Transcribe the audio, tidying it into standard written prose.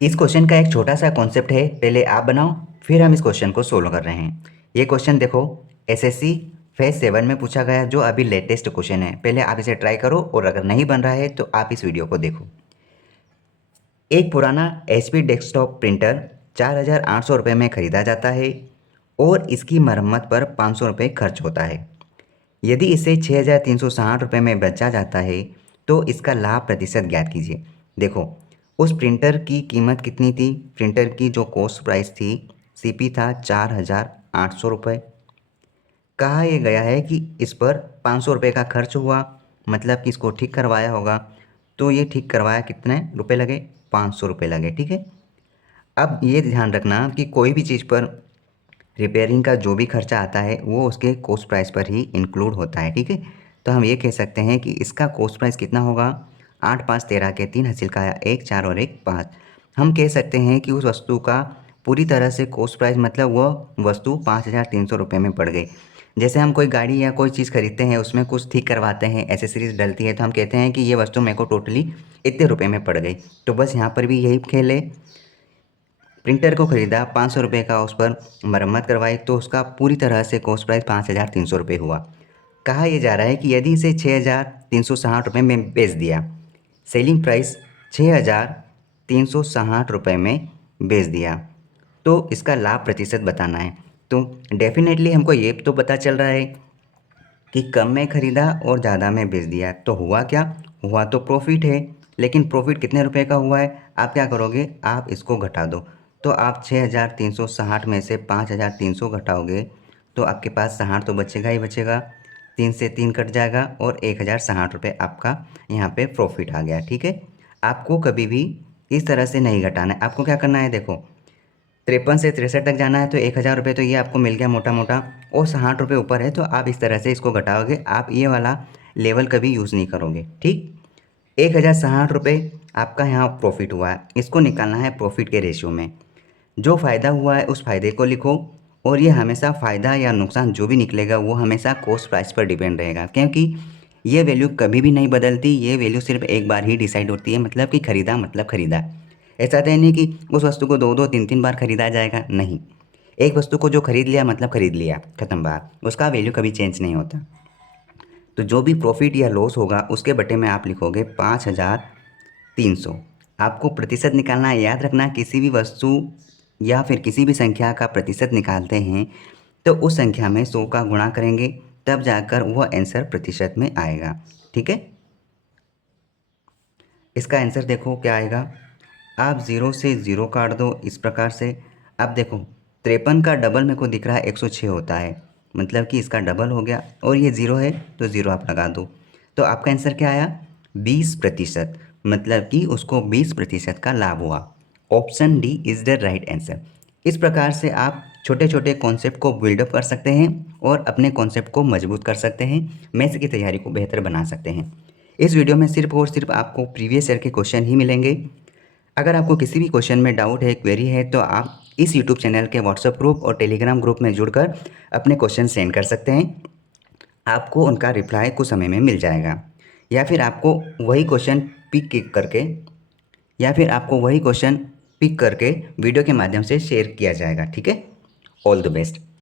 इस क्वेश्चन का एक छोटा सा कॉन्सेप्ट है, पहले आप बनाओ फिर हम इस क्वेश्चन को सोल्व कर रहे हैं। ये क्वेश्चन देखो, एसएससी फेज 7 में पूछा गया, जो अभी लेटेस्ट क्वेश्चन है। पहले आप इसे ट्राई करो और अगर नहीं बन रहा है तो आप इस वीडियो को देखो। एक पुराना एचपी डेस्कटॉप प्रिंटर 4,800 रुपये में खरीदा जाता है और इसकी मरम्मत पर 500 रुपये खर्च होता है। यदि इसे 6,360 रुपये में बेचा जाता है तो इसका लाभ प्रतिशत ज्ञात कीजिए। देखो, उस प्रिंटर की कीमत कितनी थी? प्रिंटर की जो कॉस्ट प्राइस थी, सीपी था 4,800 रुपये। कहा यह गया है कि इस पर 500 रुपये का खर्च हुआ, मतलब कि इसको ठीक करवाया होगा। तो ये ठीक करवाया कितने रुपए लगे? 500 रुपये लगे। ठीक है। अब ये ध्यान रखना कि कोई भी चीज़ पर रिपेयरिंग का जो भी खर्चा आता है वो उसके कॉस्ट प्राइस पर ही इंक्लूड होता है। ठीक है। तो हम ये कह सकते हैं कि इसका कॉस्ट प्राइस कितना होगा? 8 5 13 के 3 हासिल का 1 4 और 1 5। हम कह सकते हैं कि उस वस्तु का पूरी तरह से कॉस्ट प्राइस, मतलब वह वस्तु 5,300 रुपये में पड़ गई। जैसे हम कोई गाड़ी या कोई चीज़ खरीदते हैं, उसमें कुछ ठीक करवाते हैं, एसेसरीज डलती है, तो हम कहते हैं कि ये वस्तु मेरे को टोटली इतने रुपये में पड़ गई। तो बस यहाँ पर भी यही खेल है। प्रिंटर को ख़रीदा 500 रुपये का, उस पर मरम्मत करवाई तो उसका पूरी तरह से कॉस्ट प्राइस 5,300 रुपये हुआ। कहा यह जा रहा है कि यदि इसे 6,360 रुपये में बेच दिया, सेलिंग प्राइस 6,360 रुपये में बेच दिया, तो इसका लाभ प्रतिशत बताना है। तो डेफिनेटली हमको ये तो पता चल रहा है कि कम में ख़रीदा और ज़्यादा में बेच दिया, तो हुआ क्या? हुआ तो प्रॉफिट है। लेकिन प्रॉफिट कितने रुपए का हुआ है? आप क्या करोगे? आप इसको घटा दो। तो आप 6,360 में से 5,300 घटाओगे तो आपके पास 60 तो बचेगा ही बचेगा। 3 से 3 कट जाएगा और 1,060 रुपये आपका यहाँ पे प्रॉफिट आ गया। ठीक है। आपको कभी भी इस तरह से नहीं घटाना है। आपको क्या करना है? देखो, 53 से 63 तक जाना है तो 1,000 रुपये तो ये आपको मिल गया मोटा मोटा, और 60 रुपये ऊपर है तो आप इस तरह से इसको घटाओगे। आप ये वाला लेवल कभी यूज़ नहीं करोगे। ठीक। 1,060 रुपये आपका यहाँ प्रॉफिट हुआ है, इसको निकालना है प्रॉफिट के रेशियो में। जो फ़ायदा हुआ है उस फ़ायदे को लिखो, और ये हमेशा फ़ायदा या नुकसान जो भी निकलेगा वो हमेशा कॉस्ट प्राइस पर डिपेंड रहेगा, क्योंकि ये वैल्यू कभी भी नहीं बदलती। ये वैल्यू सिर्फ एक बार ही डिसाइड होती है, मतलब कि ख़रीदा मतलब ख़रीदा। ऐसा तो नहीं कि उस वस्तु को 2 2 3 3 बार ख़रीदा जाएगा, नहीं। एक वस्तु को जो खरीद लिया मतलब खरीद लिया, ख़त्म बात, उसका वैल्यू कभी चेंज नहीं होता। तो जो भी प्रॉफिट या लॉस होगा उसके बटे में आप लिखोगे 5,300। आपको प्रतिशत निकालना है। याद रखना, किसी भी वस्तु या फिर किसी भी संख्या का प्रतिशत निकालते हैं तो उस संख्या में 100 का गुणा करेंगे, तब जाकर वह आंसर प्रतिशत में आएगा। ठीक है। इसका आंसर देखो क्या आएगा। आप 0 से 0 काट दो इस प्रकार से। अब देखो, 53 का डबल मेरे को दिख रहा है 106 होता है, मतलब कि इसका डबल हो गया, और ये 0 है तो 0 आप लगा दो। तो आपका आंसर क्या आया? 20%, मतलब कि उसको 20% का लाभ हुआ। Option D is the right answer. इस प्रकार से आप छोटे छोटे कॉन्सेप्ट को बिल्डअप कर सकते हैं और अपने कॉन्सेप्ट को मजबूत कर सकते हैं, मैथ्स की तैयारी को बेहतर बना सकते हैं। इस वीडियो में सिर्फ और सिर्फ आपको प्रीवियस ईयर के क्वेश्चन ही मिलेंगे। अगर आपको किसी भी क्वेश्चन में डाउट है, क्वेरी है, तो आप इस यूट्यूब चैनल के व्हाट्सएप ग्रुप और टेलीग्राम ग्रुप में जुड़कर अपने क्वेश्चन सेंड कर सकते हैं। आपको उनका रिप्लाई कुछ समय में मिल जाएगा, या फिर आपको वही क्वेश्चन पिक करके या फिर आपको वही क्वेश्चन पिक करके वीडियो के माध्यम से शेयर किया जाएगा। ठीक है। All the best.